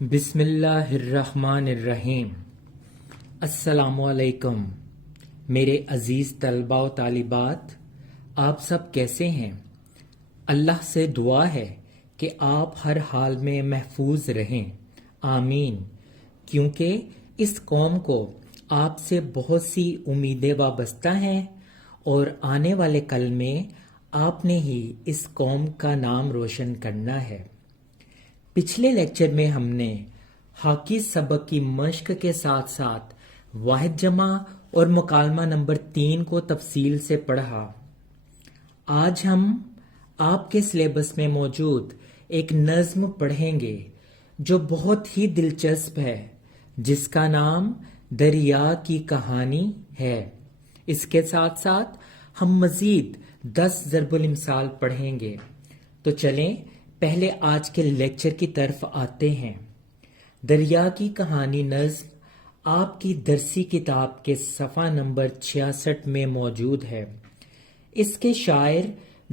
بسم اللہ الرحمن الرحیم۔ السلام علیکم میرے عزیز طلباء و طالبات، آپ سب کیسے ہیں؟ اللہ سے دعا ہے کہ آپ ہر حال میں محفوظ رہیں، آمین۔ کیونکہ اس قوم کو آپ سے بہت سی امیدیں وابستہ ہیں اور آنے والے کل میں آپ نے ہی اس قوم کا نام روشن کرنا ہے۔ پچھلے لیکچر میں ہم نے ہاکی سبق کی مشق کے ساتھ ساتھ واحد جمع اور مکالمہ نمبر 3 کو تفصیل سے پڑھا۔ آج ہم آپ کے سلیبس میں موجود ایک نظم پڑھیں گے جو بہت ہی دلچسپ ہے، جس کا نام دریا کی کہانی ہے۔ اس کے ساتھ ساتھ ہم مزید 10 ضرب الامثال پڑھیں گے۔ تو چلیں پہلے آج کے لیکچر کی طرف آتے ہیں۔ دریا کی کہانی نظم آپ کی درسی کتاب کے صفحہ نمبر 66 میں موجود ہے۔ اس کے شاعر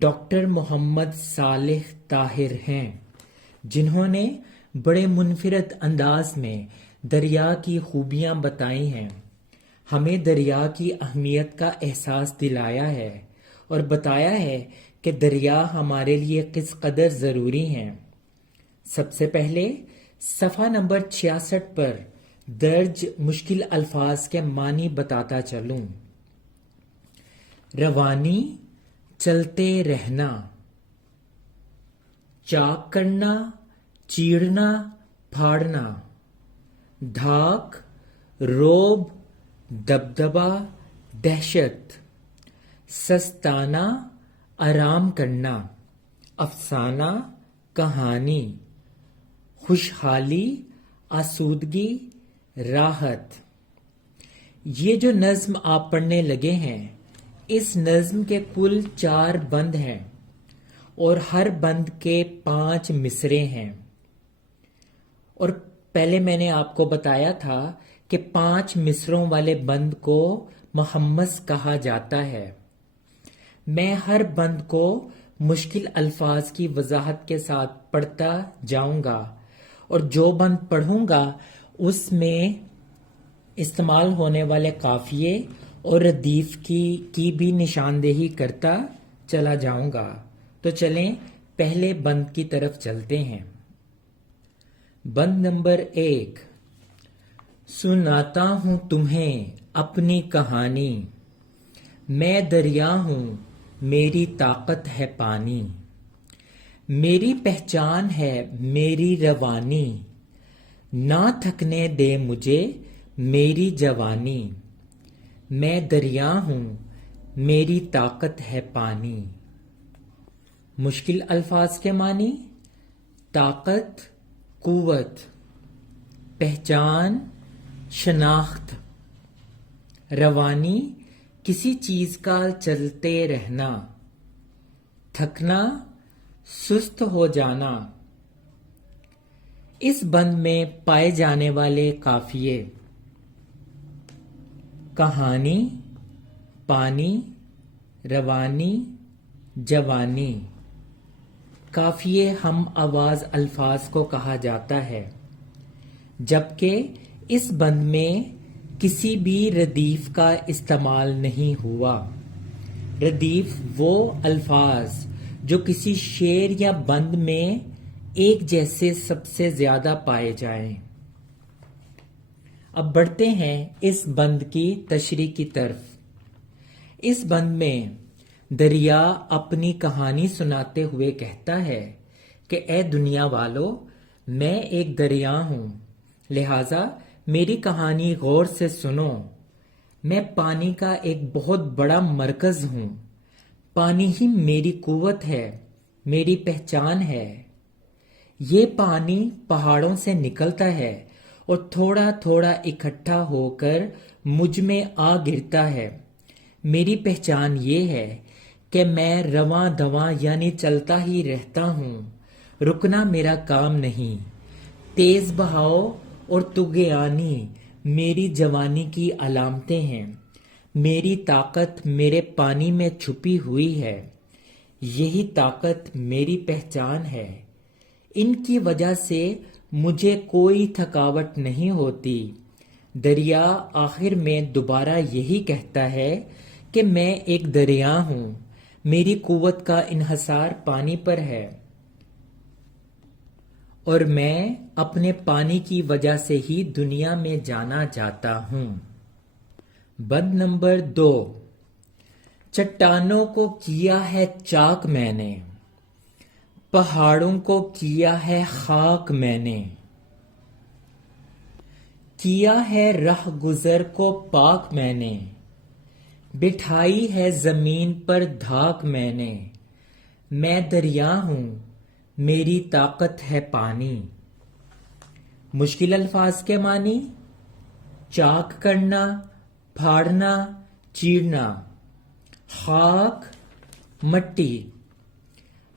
ڈاکٹر محمد صالح طاہر ہیں، جنہوں نے بڑے منفرد انداز میں دریا کی خوبیاں بتائی ہیں، ہمیں دریا کی اہمیت کا احساس دلایا ہے اور بتایا ہے کہ دریا ہمارے لیے کس قدر ضروری ہیں۔ سب سے پہلے صفحہ نمبر 66 پر درج مشکل الفاظ کے معنی بتاتا چلوں۔ روانی، چلتے رہنا، چاک کرنا، چیرنا، پھاڑنا، دھاک، روب، دبدبا، دہشت، سستانہ، آرام کرنا، افسانہ، کہانی، خوشحالی، آسودگی، راحت۔ یہ جو نظم آپ پڑھنے لگے ہیں، اس نظم کے کل 4 بند ہیں اور ہر بند کے 5 مصرے ہیں۔ اور پہلے میں نے آپ کو بتایا تھا کہ 5 مصروں والے بند کو محمس کہا جاتا ہے۔ میں ہر بند کو مشکل الفاظ کی وضاحت کے ساتھ پڑھتا جاؤں گا اور جو بند پڑھوں گا اس میں استعمال ہونے والے قافیے اور ردیف کی بھی نشاندہی کرتا چلا جاؤں گا۔ تو چلیں پہلے بند کی طرف چلتے ہیں۔ بند نمبر 1۔ سناتا ہوں تمہیں اپنی کہانی، میں دریا ہوں، میری طاقت ہے پانی، میری پہچان ہے میری روانی، نہ تھکنے دے مجھے میری جوانی، میں دریا ہوں، میری طاقت ہے پانی۔ مشکل الفاظ کے معنی: طاقت، قوت، پہچان، شناخت، روانی، کسی چیز کا چلتے رہنا، تھکنا، سست ہو جانا۔ اس بند میں پائے جانے والے قافیے: کہانی، پانی، روانی، جوانی۔ قافیے ہم آواز الفاظ کو کہا جاتا ہے، جبکہ اس بند میں کسی بھی ردیف کا استعمال نہیں ہوا۔ ردیف وہ الفاظ جو کسی شعر یا بند میں ایک جیسے سب سے زیادہ پائے جائیں۔ اب بڑھتے ہیں اس بند کی تشریح کی طرف۔ اس بند میں دریا اپنی کہانی سناتے ہوئے کہتا ہے کہ اے دنیا والو، میں ایک دریا ہوں، لہٰذا میری کہانی غور سے سنو۔ میں پانی کا ایک بہت بڑا مرکز ہوں، پانی ہی میری قوت ہے، میری پہچان ہے۔ یہ پانی پہاڑوں سے نکلتا ہے اور تھوڑا تھوڑا اکٹھا ہو کر مجھ میں آ گرتا ہے۔ میری پہچان یہ ہے کہ میں رواں دواں یعنی چلتا ہی رہتا ہوں، رکنا میرا کام نہیں۔ تیز بہاؤ اور طغیانی میری جوانی کی علامتیں ہیں۔ میری طاقت میرے پانی میں چھپی ہوئی ہے، یہی طاقت میری پہچان ہے۔ ان کی وجہ سے مجھے کوئی تھکاوٹ نہیں ہوتی۔ دریا آخر میں دوبارہ یہی کہتا ہے کہ میں ایک دریا ہوں، میری قوت کا انحصار پانی پر ہے اور میں اپنے پانی کی وجہ سے ہی دنیا میں جانا جاتا ہوں۔ بند نمبر 2، چٹانوں کو کیا ہے چاک میں نے، پہاڑوں کو کیا ہے خاک میں نے، کیا ہے رہ گزر کو پاک میں نے، بٹھائی ہے زمین پر دھاک میں دریا ہوں، میری طاقت ہے پانی۔ مشکل الفاظ کے معنی: چاک کرنا، پھاڑنا، چیرنا، خاک مٹی،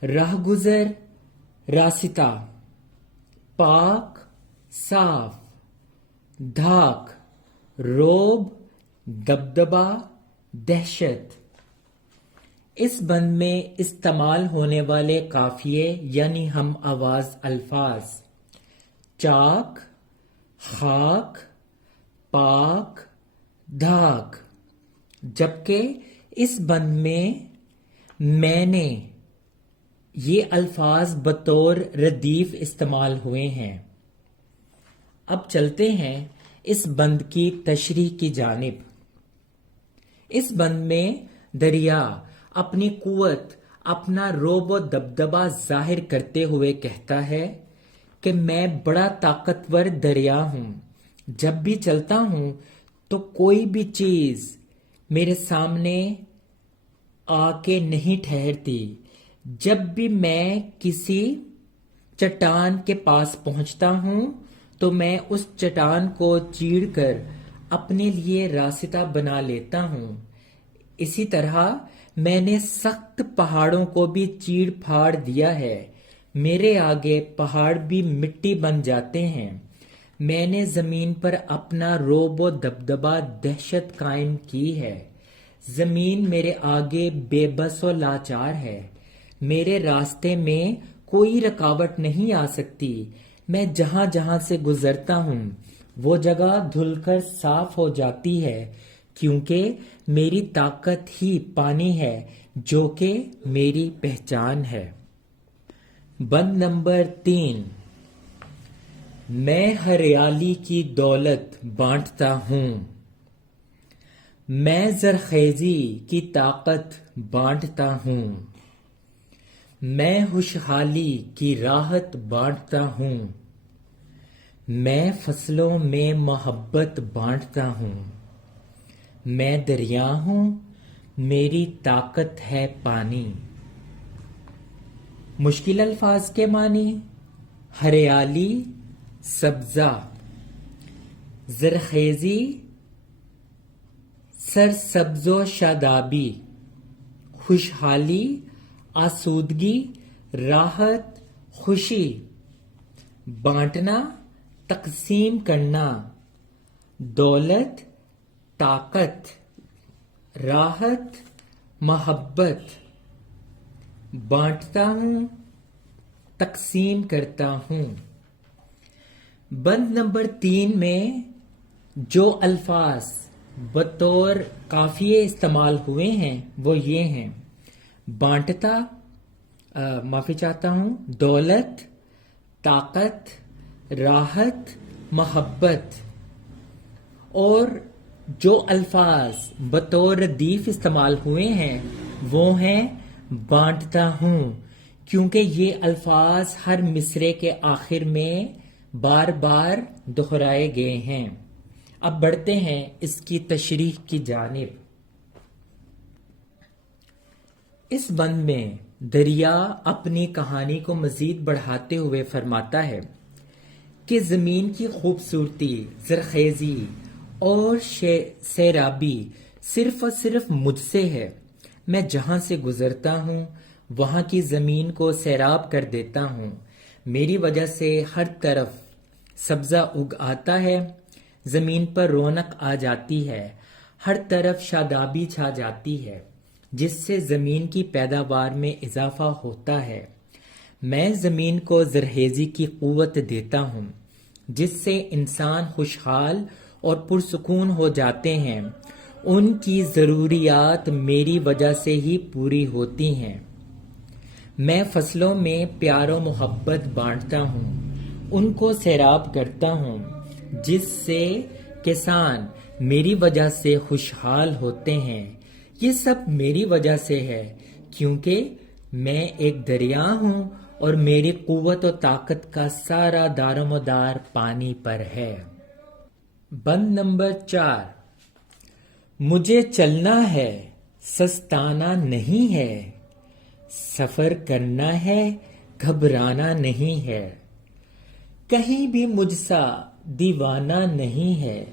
راہ گزر راستہ، پاک صاف، دھاک روب، دبدبا، دہشت۔ اس بند میں استعمال ہونے والے قافیے یعنی ہم آواز الفاظ: چاک، خاک، پاک، دھاک، جبکہ اس بند میں نے یہ الفاظ بطور ردیف استعمال ہوئے ہیں۔ اب چلتے ہیں اس بند کی تشریح کی جانب۔ اس بند میں دریا اپنی قوت، اپنا رعب و دبدبا ظاہر کرتے ہوئے کہتا ہے کہ میں بڑا طاقتور دریا ہوں، جب بھی چلتا ہوں تو کوئی بھی چیز میرے سامنے آ کے نہیں ٹھہرتی۔ جب بھی میں کسی چٹان کے پاس پہنچتا ہوں تو میں اس چٹان کو چیر کر اپنے لیے راستہ بنا لیتا ہوں۔ اسی طرح میں نے سخت پہاڑوں کو بھی چیر پھاڑ دیا ہے، میرے آگے پہاڑ بھی مٹی بن جاتے ہیں۔ میں نے زمین پر اپنا رعب و دبدبا، دہشت قائم کی ہے۔ زمین میرے آگے بے بس و لاچار ہے، میرے راستے میں کوئی رکاوٹ نہیں آ سکتی۔ میں جہاں جہاں سے گزرتا ہوں وہ جگہ دھل کر صاف ہو جاتی ہے، کیونکہ میری طاقت ہی پانی ہے جو کہ میری پہچان ہے۔ بند نمبر 3، میں ہریالی کی دولت بانٹتا ہوں، میں زرخیزی کی طاقت بانٹتا ہوں، میں خوشحالی کی راحت بانٹتا ہوں، میں فصلوں میں محبت بانٹتا ہوں، میں دریا ہوں، میری طاقت ہے پانی۔ مشکل الفاظ کے معنی: ہریالی سبزہ، زرخیزی سرسبز و شادابی، خوشحالی آسودگی، راحت خوشی، بانٹنا تقسیم کرنا، دولت طاقت، راحت محبت، بانٹتا ہوں تقسیم کرتا ہوں۔ بند نمبر 3 میں جو الفاظ بطور قافیے استعمال ہوئے ہیں وہ یہ ہیں: بانٹتا، معافی چاہتا ہوں، دولت، طاقت، راحت، محبت۔ اور جو الفاظ بطور ردیف استعمال ہوئے ہیں وہ ہیں بانٹتا ہوں، کیونکہ یہ الفاظ ہر مصرعے کے آخر میں بار بار دہرائے گئے ہیں۔ اب بڑھتے ہیں اس کی تشریح کی جانب۔ اس بند میں دریا اپنی کہانی کو مزید بڑھاتے ہوئے فرماتا ہے کہ زمین کی خوبصورتی، زرخیزی اور سیرابی صرف اور صرف مجھ سے ہے۔ میں جہاں سے گزرتا ہوں وہاں کی زمین کو سیراب کر دیتا ہوں، میری وجہ سے ہر طرف سبزہ اگ آتا ہے، زمین پر رونق آ جاتی ہے، ہر طرف شادابی چھا جاتی ہے، جس سے زمین کی پیداوار میں اضافہ ہوتا ہے۔ میں زمین کو زرخیزی کی قوت دیتا ہوں جس سے انسان خوشحال اور پرسکون ہو جاتے ہیں. ان کی ضروریات میری وجہ سے ہی پوری ہوتی ہیں. میں فصلوں میں پیار و محبت بانٹتا ہوں، ان کو سیراب کرتا ہوں، جس سے کسان میری وجہ سے خوشحال ہوتے ہیں. یہ سب میری وجہ سے ہے کیونکہ میں ایک دریا ہوں اور میری قوت و طاقت کا سارا دار و مدار پانی پر ہے. بند نمبر 4. مجھے چلنا ہے، سستانا نہیں ہے، سفر کرنا ہے، گھبرانا نہیں ہے، کہیں بھی مجھ سا دیوانہ نہیں ہے،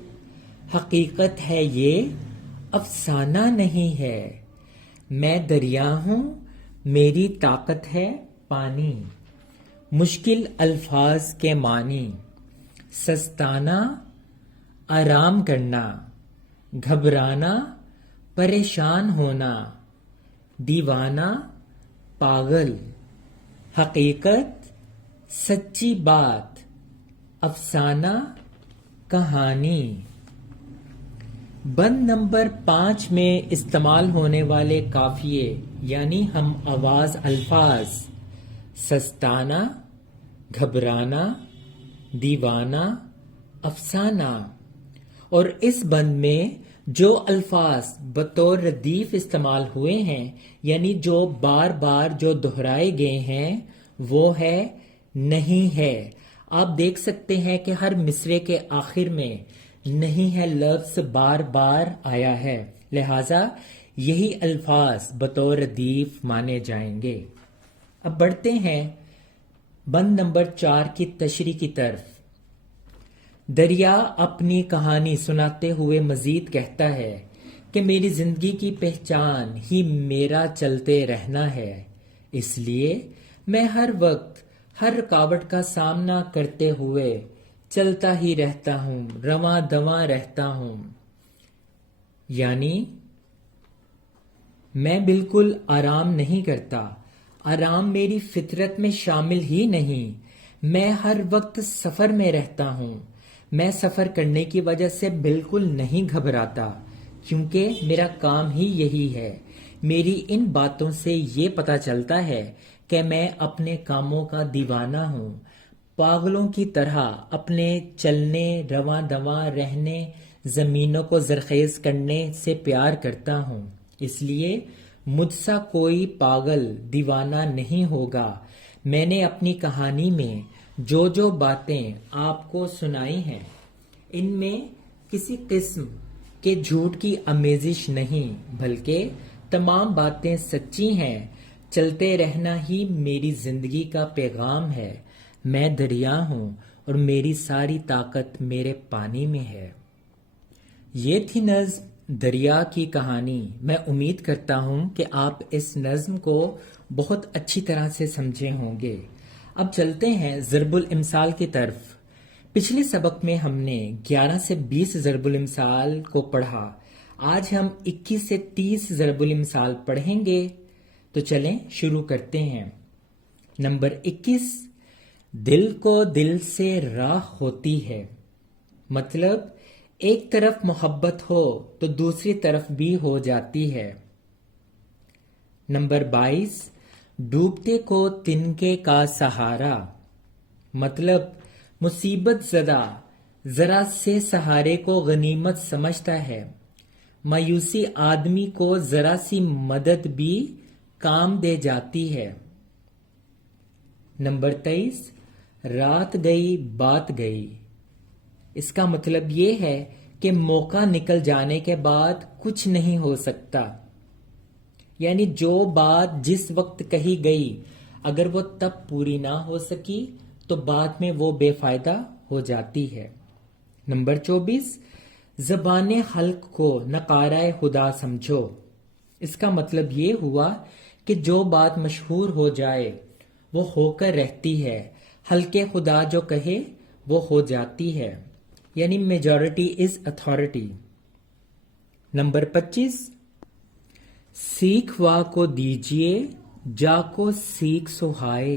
حقیقت ہے یہ افسانہ نہیں ہے. میں دریا ہوں، میری طاقت ہے پانی. مشکل الفاظ کے معنی: سستانا آرام کرنا، گھبرانا پریشان ہونا، دیوانہ پاگل، حقیقت سچی بات، افسانہ کہانی. بند نمبر 5 میں استعمال ہونے والے قافیے یعنی ہم آواز الفاظ: سستانا، گھبرانا، دیوانہ، افسانہ. اور اس بند میں جو الفاظ بطور ردیف استعمال ہوئے ہیں یعنی جو بار بار جو دہرائے گئے ہیں وہ ہے نہیں ہے. آپ دیکھ سکتے ہیں کہ ہر مصرعے کے آخر میں نہیں ہے لفظ بار بار آیا ہے، لہذا یہی الفاظ بطور ردیف مانے جائیں گے. اب بڑھتے ہیں بند نمبر 4 کی تشریح کی طرف. دریا اپنی کہانی سناتے ہوئے مزید کہتا ہے کہ میری زندگی کی پہچان ہی میرا چلتے رہنا ہے، اس لیے میں ہر وقت ہر رکاوٹ کا سامنا کرتے ہوئے چلتا ہی رہتا ہوں، رواں دواں رہتا ہوں. یعنی میں بالکل آرام نہیں کرتا، آرام میری فطرت میں شامل ہی نہیں. میں ہر وقت سفر میں رہتا ہوں. میں سفر کرنے کی وجہ سے بالکل نہیں گھبراتا کیونکہ میرا کام ہی یہی ہے. میری ان باتوں سے یہ پتہ چلتا ہے کہ میں اپنے کاموں کا دیوانہ ہوں، پاگلوں کی طرح اپنے چلنے، رواں دواں رہنے، زمینوں کو زرخیز کرنے سے پیار کرتا ہوں. اس لیے مجھ سا کوئی پاگل دیوانہ نہیں ہوگا. میں نے اپنی کہانی میں جو باتیں آپ کو سنائی ہیں ان میں کسی قسم کے جھوٹ کی آمیزش نہیں، بلکہ تمام باتیں سچی ہیں. چلتے رہنا ہی میری زندگی کا پیغام ہے. میں دریا ہوں اور میری ساری طاقت میرے پانی میں ہے. یہ تھی نظم دریا کی کہانی. میں امید کرتا ہوں کہ آپ اس نظم کو بہت اچھی طرح سے سمجھے ہوں گے. اب چلتے ہیں ضرب الامثال کی طرف. پچھلے سبق میں ہم نے 11 سے 20 ضرب الامثال کو پڑھا. آج ہم 21 سے 30 ضرب الامثال پڑھیں گے. تو چلیں شروع کرتے ہیں. نمبر 21، دل کو دل سے راہ ہوتی ہے. مطلب ایک طرف محبت ہو تو دوسری طرف بھی ہو جاتی ہے. نمبر 22، ڈوبتے کو تنکے کا سہارا. مطلب مصیبت زدہ ذرا سے سہارے کو غنیمت سمجھتا ہے. مایوسی آدمی کو ذرا سی مدد بھی کام دے جاتی ہے. نمبر 23، رات گئی بات گئی. اس کا مطلب یہ ہے کہ موقع نکل جانے کے بعد کچھ نہیں ہو سکتا. یعنی جو بات جس وقت کہی گئی اگر وہ تب پوری نہ ہو سکی تو بعد میں وہ بے فائدہ ہو جاتی ہے. نمبر 24، زبان حلق کو نقارۂ خدا سمجھو. اس کا مطلب یہ ہوا کہ جو بات مشہور ہو جائے وہ ہو کر رہتی ہے. حلق خدا جو کہے وہ ہو جاتی ہے. یعنی میجورٹی از اتھارٹی. نمبر 25، سیکھ وا کو دیجئے جا کو سیکھ سہائے.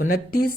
29,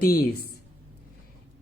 30,